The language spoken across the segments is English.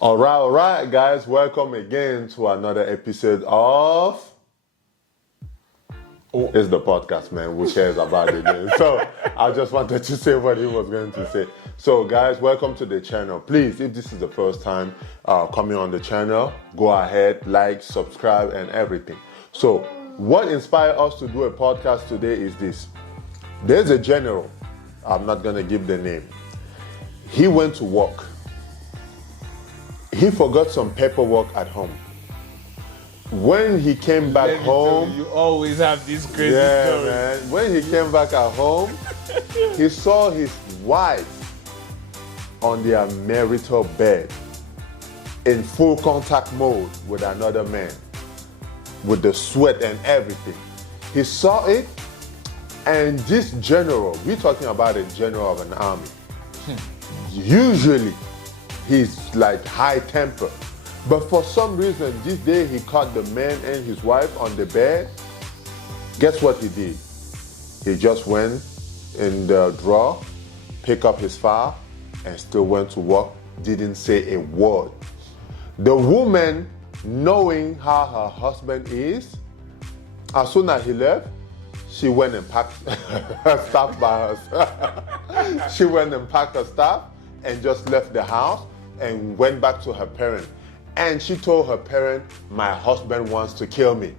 All right, guys. Welcome again to another episode of. It's the podcast, man. Who cares about it? Man? So I just wanted to say what he was going to say. So, guys, welcome to the channel. Please, if this is the first time coming on the channel, go ahead, like, subscribe, and everything. So, what inspired us to do a podcast today is this. There's a general. I'm not going to give the name. He went to work. He forgot some paperwork at home. When he came back home, you always have this crazy story. Man. When he came back at home, he saw his wife on their marital bed in full contact mode with another man, with the sweat and everything. He saw it, and this general, we're talking about a general of an army. Usually, he's like high temper. But for some reason, this day he caught the man and his wife on the bed. Guess what he did? He just went in the drawer, picked up his file, and still went to work, didn't say a word. The woman, knowing how her husband is, as soon as he left, she went and packed her stuff by herself. She went and packed her stuff and just left the house and went back to her parents. And she told her parent, my husband wants to kill me.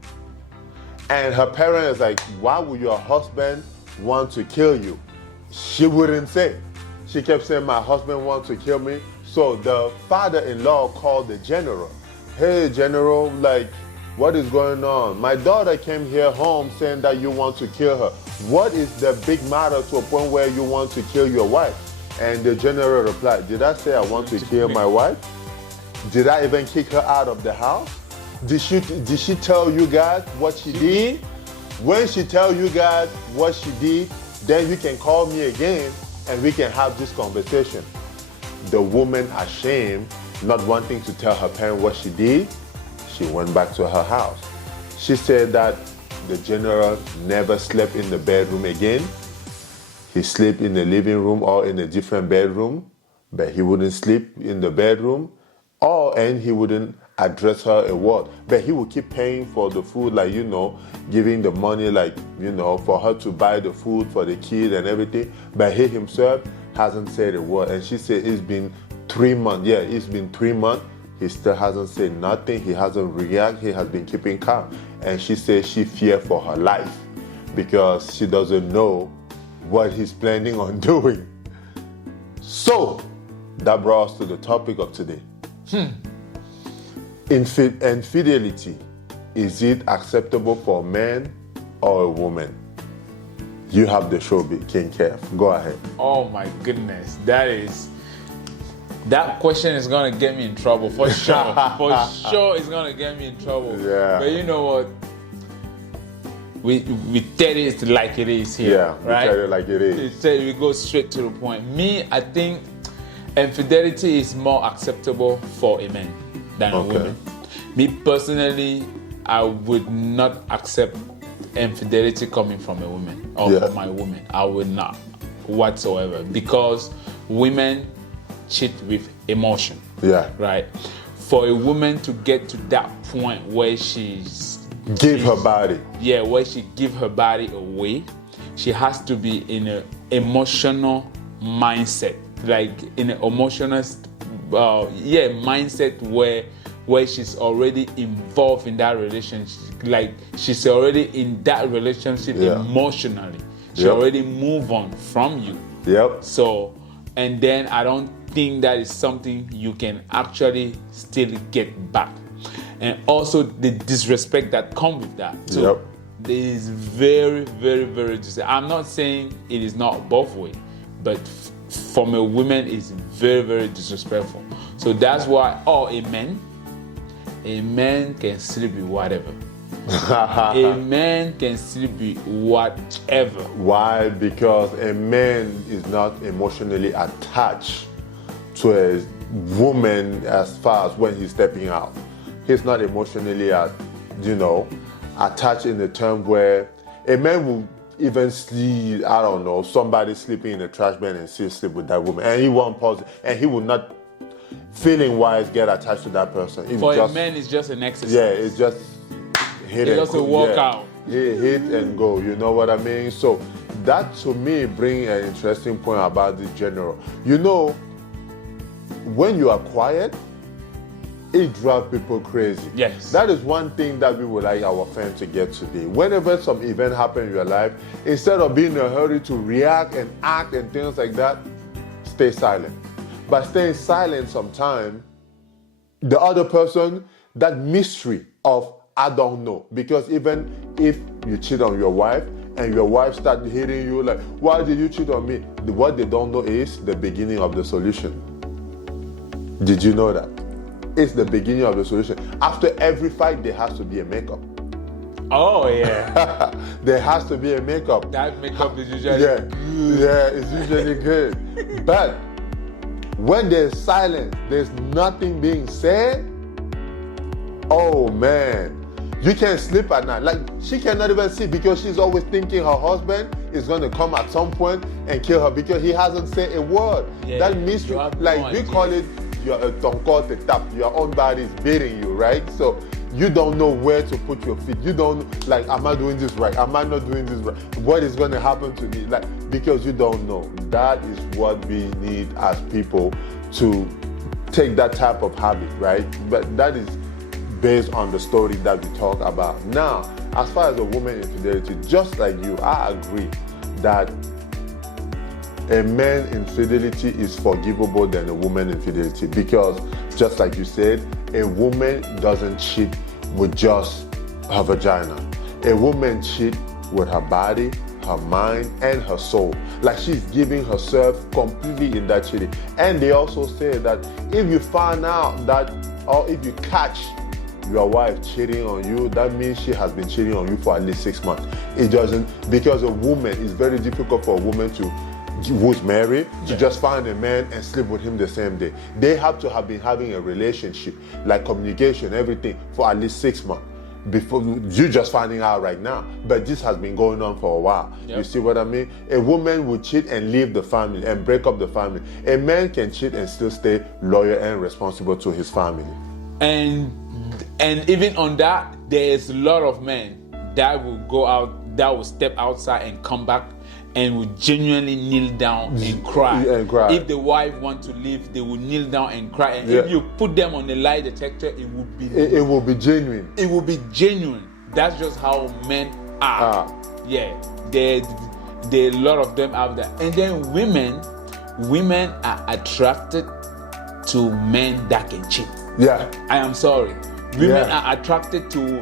And her parent is like, why would your husband want to kill you? She wouldn't say. She kept saying, my husband wants to kill me. So the father-in-law called the general. Hey, general, like, what is going on? My daughter came here home saying that you want to kill her. What is the big matter to a point where you want to kill your wife? And the general replied, did I say I want to kill my wife? Did I even kick her out of the house? Did she tell you guys what she did? When she tell you guys what she did, then you can call me again and we can have this conversation. The woman, ashamed, not wanting to tell her parent what she did, she went back to her house. She said that the general never slept in the bedroom again. He slept in the living room or in a different bedroom, but he wouldn't sleep in the bedroom. And he wouldn't address her a word. But he would keep paying for the food, like, giving the money, like, for her to buy the food for the kid and everything. But he himself hasn't said a word. And she said it's been 3 months. Yeah, it's been 3 months. He still hasn't said nothing. He hasn't reacted. He has been keeping calm. And she said she feared for her life because she doesn't know what he's planning on doing. So, that brought us to the topic of today. Infidelity, is it acceptable for a man or a woman? You have the show, King Kev. Go ahead. Oh my goodness, that question is gonna get me in trouble for sure. For sure, it's gonna get me in trouble. Yeah. But you know what? We tell it like it is here. Yeah, right? We tell it like it is. We go straight to the point. I think infidelity is more acceptable for a man than a woman. Me personally, I would not accept infidelity coming from a woman or from my woman. I would not whatsoever, because women cheat with emotion. Yeah. Right? For a woman to get to that point where give her body. Yeah, where she give her body away, she has to be in an emotional mindset. Like in an emotional mindset where she's already involved in that relationship, like she's already in that relationship emotionally. She already moved on from you. Yep. So, and then I don't think that is something you can actually still get back. And also the disrespect that comes with that. So there is very, very, very disrespectful. I'm not saying it is not both ways, but from a woman is very, very disrespectful. So that's why, a man can sleep with whatever. A man can sleep with whatever. Why? Because a man is not emotionally attached to a woman as far as when he's stepping out. He's not emotionally, attached in the term where a man will even see, I don't know, somebody sleeping in a trash bin and still sleep with that woman. And he won't pause, and he will not feeling-wise, get attached to that person. If For just, a man, it's just an exercise. yeah, it's just hit It's and just a go. workout. Hit and go. You know what I mean? So that to me brings an interesting point about the general. You know, when you are quiet, it drives people crazy. Yes. That is one thing that we would like our fans to get today. Whenever some event happens in your life, instead of being in a hurry to react and act and things like that, stay silent. By staying silent sometimes, the other person, that mystery of I don't know. Because even if you cheat on your wife and your wife starts hitting you like, why did you cheat on me? What they don't know is the beginning of the solution. Did you know that? It's the beginning of the solution. After every fight, there has to be a makeup. Oh, yeah. There has to be a makeup. That makeup is usually good. Yeah, it's usually good. But when there's silence, there's nothing being said, oh man, you can't sleep at night. Like, she cannot even sleep because she's always thinking her husband is going to come at some point and kill her because he hasn't said a word. Yeah, that mystery, like we call it, your tap. Your own body is beating you, right? So you don't know where to put your feet. You don't, like, am I doing this right? Am I not doing this right? What is going to happen to me? Like, because you don't know. That is what we need as people, to take that type of habit, right? But that is based on the story that we talk about. Now, as far as a woman infidelity, just like you, I agree that a man infidelity is forgivable than a woman infidelity, because just like you said, a woman doesn't cheat with just her vagina. A woman cheats with her body, her mind, and her soul. Like, she's giving herself completely in that cheating. And they also say that if you find out that, or if you catch your wife cheating on you, that means she has been cheating on you for at least 6 months. It doesn't, because a woman, it's very difficult for a woman who's married to just find a man and sleep with him the same day. They have to have been having a relationship, like communication, everything, for at least 6 months before you just finding out right now. But this has been going on for a while. Yep. You see what I mean? A woman would cheat and leave the family and break up the family. A man can cheat and still stay loyal and responsible to his family. And even on that, there's a lot of men that will go out, that will step outside and come back and will genuinely kneel down and cry. If the wife wants to leave, they will kneel down and cry. And if you put them on a lie detector, it will be genuine. It will be genuine. That's just how men are. Yeah, there are a lot of them out there. And then women are attracted to men that can cheat. Yeah, I am sorry. Women are attracted to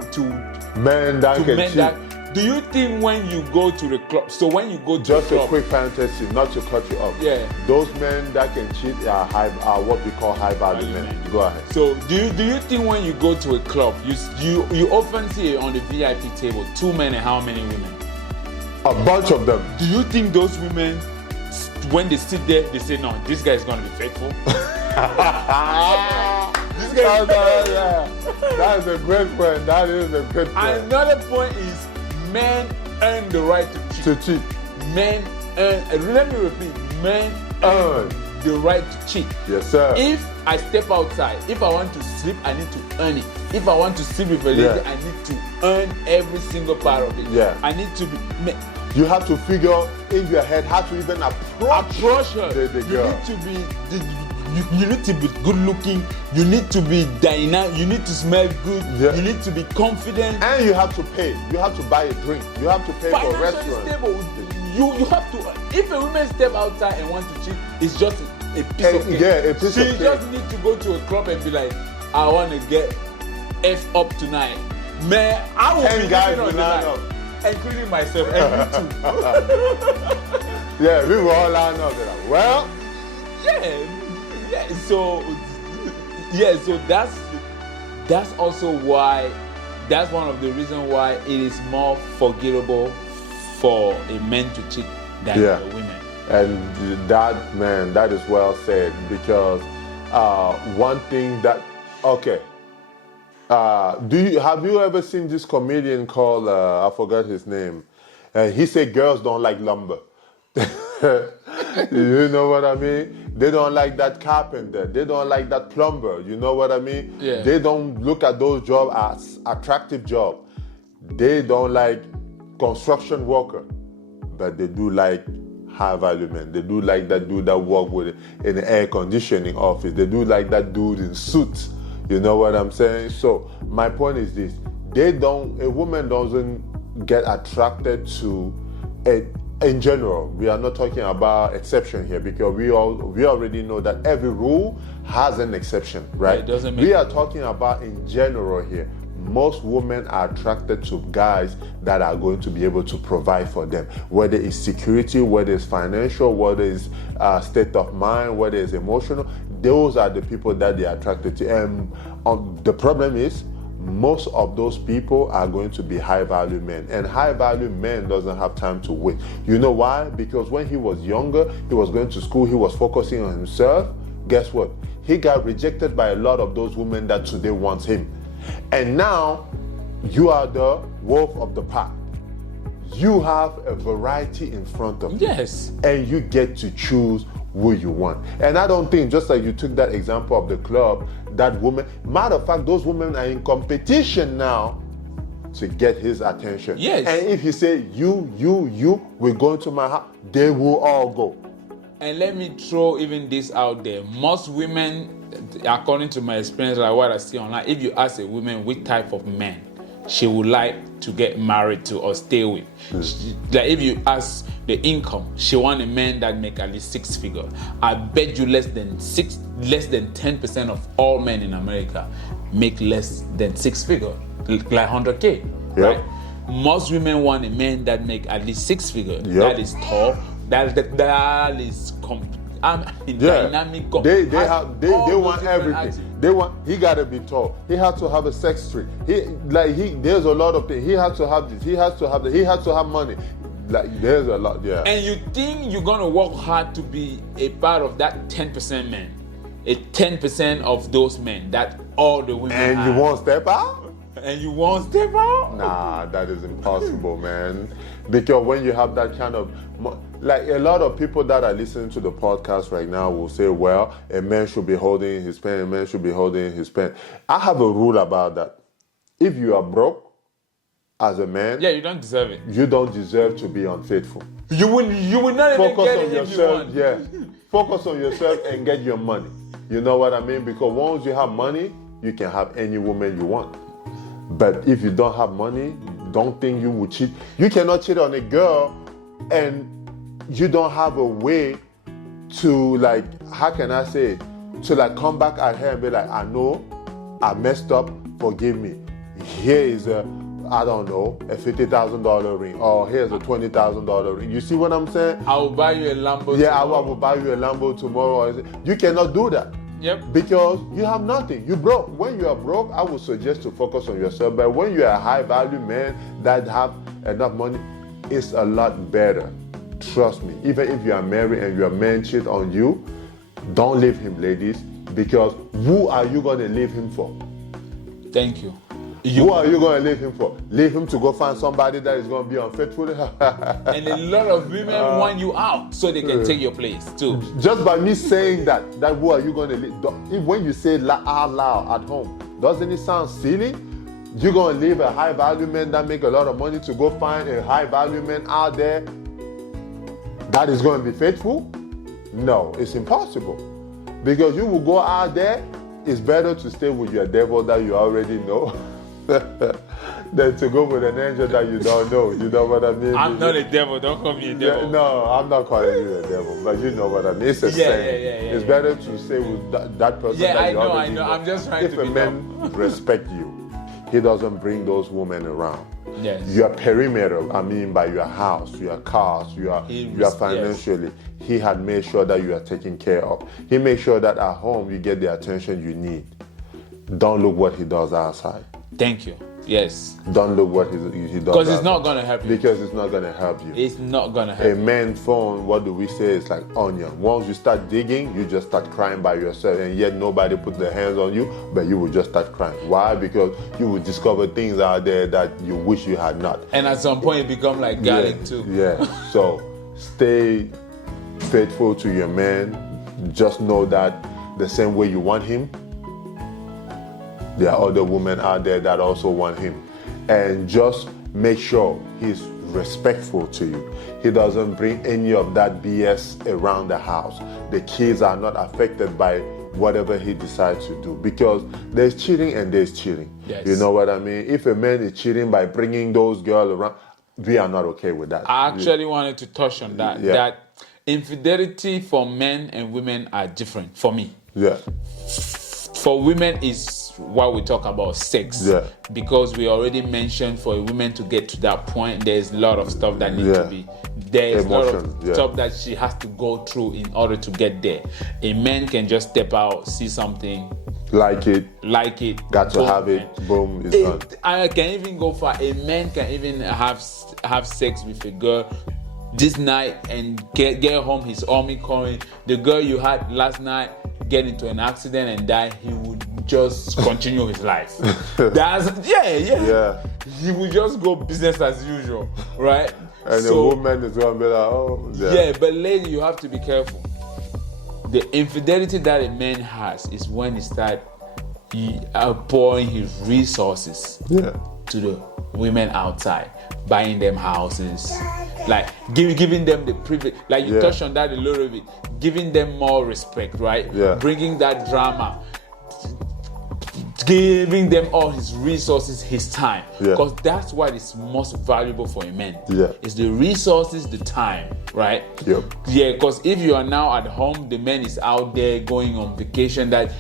men that can cheat. Do you think when you go to the club, so when you go to just the club, a quick parenthesis, not to cut you off. Yeah. Those men that can cheat are what we call high value men. Go ahead. So do you think when you go to a club, you often see on the VIP table 2 men and how many women? A bunch of them. Do you think those women, when they sit there, they say, no, this guy is going to be faithful? This guy that is a great point. That is a good point. Another point is, men earn the right to cheat. Men earn, let me repeat, men earn the right to cheat. Yes, sir. If I step outside, if I want to sleep, I need to earn it. If I want to sleep with a lady, I need to earn every single part of it. Yeah. I need to be... You have to figure in your head how to even approach her. The girl. You need to be good looking, you need to be dynamic, you need to smell good, you need to be confident. And you have to pay. You have to buy a drink. You have to pay for a restaurant. Stable. You have to, if a woman step outside and want to cheat, it's just a piece of cake. Yeah, a piece of cake. She just need to go to a club and be like, I want to get F up tonight. Man, I will 10 be guys on the line up. Including myself, and you too. Yeah, we will all line up. Like, well, so that's also why, that's one of the reasons why it is more forgivable for a man to cheat than for women. And that is well said, because one thing that have you ever seen this comedian called I forgot his name? He said girls don't like lumber. You know what I mean? They don't like that carpenter. They don't like that plumber. You know what I mean? Yeah. They don't look at those jobs as attractive jobs. They don't like construction worker, but they do like high value men. They do like that dude that work with in the air conditioning office. They do like that dude in suits. You know what I'm saying? So my point is this: a woman doesn't get attracted to it. In general, we are not talking about exception here, because we already know that every rule has an exception, right? It doesn't make we are talking about in general here. Most women are attracted to guys that are going to be able to provide for them, whether it's security, whether it's financial, whether it's state of mind, whether it's emotional. Those are the people that they're attracted to. And the problem is, most of those people are going to be high value men, and high value men doesn't have time to wait. You know why? Because when he was younger, he was going to school, he was focusing on himself. Guess what? He got rejected by a lot of those women that today wants him. And now you are the wolf of the pack. You have a variety in front of you. Yes. And you get to choose who you want. And I don't think, just like you took that example of the club, that woman, matter of fact, those women are in competition now to get his attention. Yes. And if he say, you, we're going to my house, they will all go. And let me throw even this out there. Most women, according to my experience, like what I see online, if you ask a woman which type of man she would like to get married to or stay with, like if you ask the income, she want a man that make at least 6 figures. I bet you less than 10% of all men in America make less than 6 figures, like 100K, Yep. right? Most women want a man that make at least 6 figures. Yep. That is tall. That is dynamic. They want everything. Attitudes. He gotta be tall. He has to have a sex tree. There's a lot of things. He has to have this. He has to have that. He has to have money. Like there's a lot. Yeah. And you think you're gonna work hard to be a part of that 10% men, a 10% of those men that all the women And have. you won't step out? And you won't step out? Nah, that is impossible, man. Because when you have that kind of, like a lot of people that are listening to the podcast right now will say, well, a man should be holding his pen, a man should be holding his pen. I have a rule about that. If you are broke as a man, Yeah, you don't deserve it. you don't deserve to be unfaithful. You will not even Focus get on it if you yourself, want. yeah. Focus on yourself and get your money. You know what I mean? Because once you have money, you can have any woman you want. But if you don't have money, don't think you will cheat. You cannot cheat on a girl and you don't have a way to, like, how can I say it? To like come back at her and be like, I know I messed up, forgive me. Here is a $50,000 ring, or here's a $20,000 ring. You see what I'm saying? I will buy you a Lambo. Yeah, I tomorrow. will buy you a Lambo tomorrow. You cannot do that. Yep. Because you have nothing. You broke. When you are broke, I would suggest to focus on yourself. But when you are a high value man that have enough money, it's a lot better. Trust me. Even if you are married and your man cheat on you, don't leave him, ladies. Because who are you going to leave him for? Thank you. Who are you going to leave him for? Leave him to go find somebody that is going to be unfaithful? And a lot of women want you out so they can take your place too. Just by me saying that who are you going to leave? When you say out loud at home, doesn't it sound silly? You're going to leave a high value man that make a lot of money to go find a high value man out there that is going to be faithful? No, it's impossible. Because you will go out there, it's better to stay with your devil that you already know than to go with an angel that you don't know. You know what I mean? I'm not a devil. Don't call me a devil. Yeah, no, I'm not calling you a devil, but you know what I mean. It's a saying. It's better to stay with that person that you already know. I'm just trying if to be a man respect you, he doesn't bring those women around. Yes. Your perimeter, I mean by your house, your cars, your financially, he had made sure that you are taken care of. He made sure that at home you get the attention you need. Don't look what he does outside. Thank you. Yes. Don't look what he does. Because it's not going to help you. Because it's not going to help you. It's not going to help A man's phone, what do we say? It's like onion. Once you start digging, you just start crying by yourself, and yet nobody put their hands on you, but you will just start crying. Why? Because you will discover things out there that you wish you had not. And at some point, it become like garlic too. Yeah. So stay faithful to your man. Just know that the same way you want him, there are other women out there that also want him. And just make sure he's respectful to you. He doesn't bring any of that BS around the house. The kids are not affected by whatever he decides to do, because there's cheating and there's cheating. Yes. You know what I mean? If a man is cheating by bringing those girls around, we are not okay with that. I actually wanted to touch on that. Yeah. That infidelity for men and women are different for me. Yeah. For women is what we talk about, sex. Yeah. Because we already mentioned for a woman to get to that point, there's a lot of stuff that needs to be. There's a lot of stuff that she has to go through in order to get there. A man can just step out, see something, like it, got to boom, have it, boom, it's done. I can even go for a man can even have sex with a girl this night and get home, his army calling. The girl you had last night get into an accident and die, he would just continue his life. That's yeah. He would just go business as usual, right? And the woman is gonna be like, oh, yeah. But lady, you have to be careful. The infidelity that a man has is when he start pouring his resources to the women outside, buying them houses, like giving them the privilege. Like you touched on that a little bit, giving them more respect, right? Yeah. Bringing that drama, giving them all his resources, his time, because that's what is most valuable for a man. It's the resources, the time, right? Yeah, because if you are now at home, the man is out there going on vacation that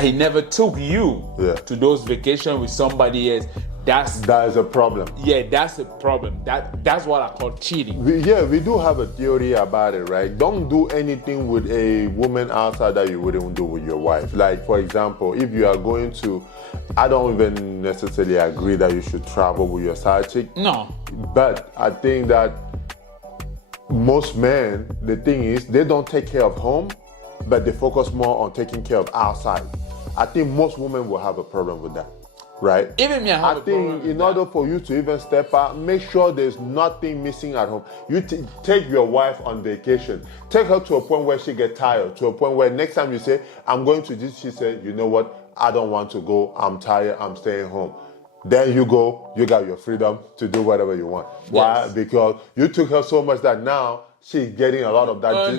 he never took you to those vacations with somebody else. That is a problem. Yeah, that's a problem. That's what I call cheating. We do have a theory about it, right? Don't do anything with a woman outside that you wouldn't do with your wife. Like, for example, if you are going to, I don't even necessarily agree that you should travel with your side chick. No. But I think that most men, the thing is, they don't take care of home, but they focus more on taking care of outside. I think most women will have a problem with that. Right? Even me, I think in order for you to even step out, make sure there's nothing missing at home. You take your wife on vacation. Take her to a point where she gets tired, to a point where next time you say, I'm going to this, she said, you know what? I don't want to go. I'm tired. I'm staying home. Then you go, you got your freedom to do whatever you want. Why? Because you took her so much that now she's getting a lot of that.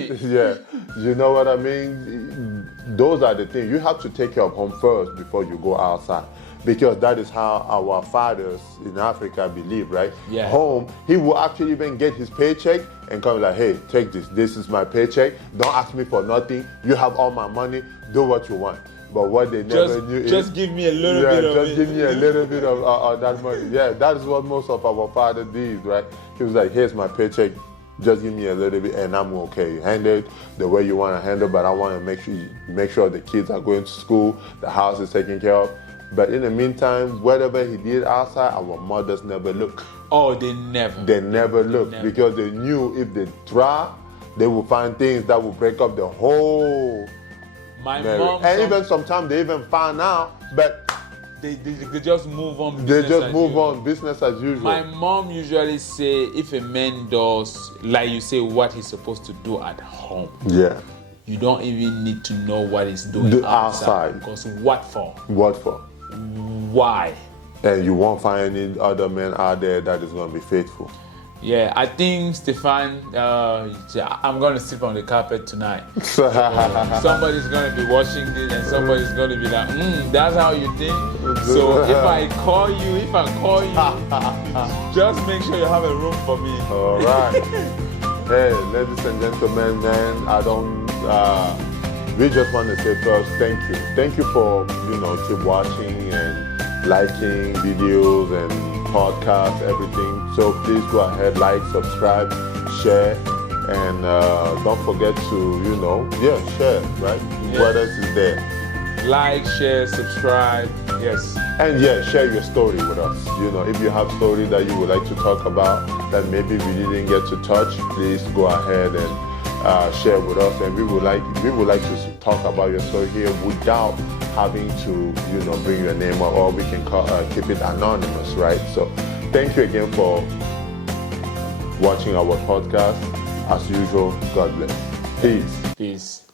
You know what I mean? Those are the things. You have to take care of home first before you go outside. Because that is how our fathers in Africa believe, right? Home, he will actually even get his paycheck and come like, hey, take this. This is my paycheck. Don't ask me for nothing. You have all my money. Do what you want. But what they never knew is... Just give me a little bit of it. Just give me a little bit of that money. Yeah, that is what most of our fathers did, right? He was like, here's my paycheck. Just give me a little bit and I'm okay. Handle it the way you want to handle, but I want to make sure the kids are going to school, the house is taken care of. But in the meantime, whatever he did outside, our mothers never looked. Oh, they never. They never looked because they knew if they try, they will find things that will break up the whole marriage. Mom, and even sometimes they even find out, but they just move on. They just move on, business as usual. My mom usually say if a man does, like you say, what he's supposed to do at home. You don't even need to know what he's doing outside. Because what for? What for? Why? And you won't find any other man out there that is going to be faithful. Yeah, I think, Stefan, I'm going to sleep on the carpet tonight. Somebody's going to be watching this and somebody's going to be like, that's how you think? So if I call you, just make sure you have a room for me. All right. Hey, ladies and gentlemen, we just want to say first, thank you. Thank you for, keep watching and liking videos and podcasts, everything. So please go ahead, like, subscribe, share, and don't forget to, share, right? What else is there? Like, share, subscribe, yes. And share your story with us. If you have story that you would like to talk about that maybe we didn't get to touch, please go ahead and share with us. And we would like to talk about your story here without having to, bring your name up, or we can keep it anonymous, right? So thank you again for watching our podcast. As usual, God bless. Peace. Peace.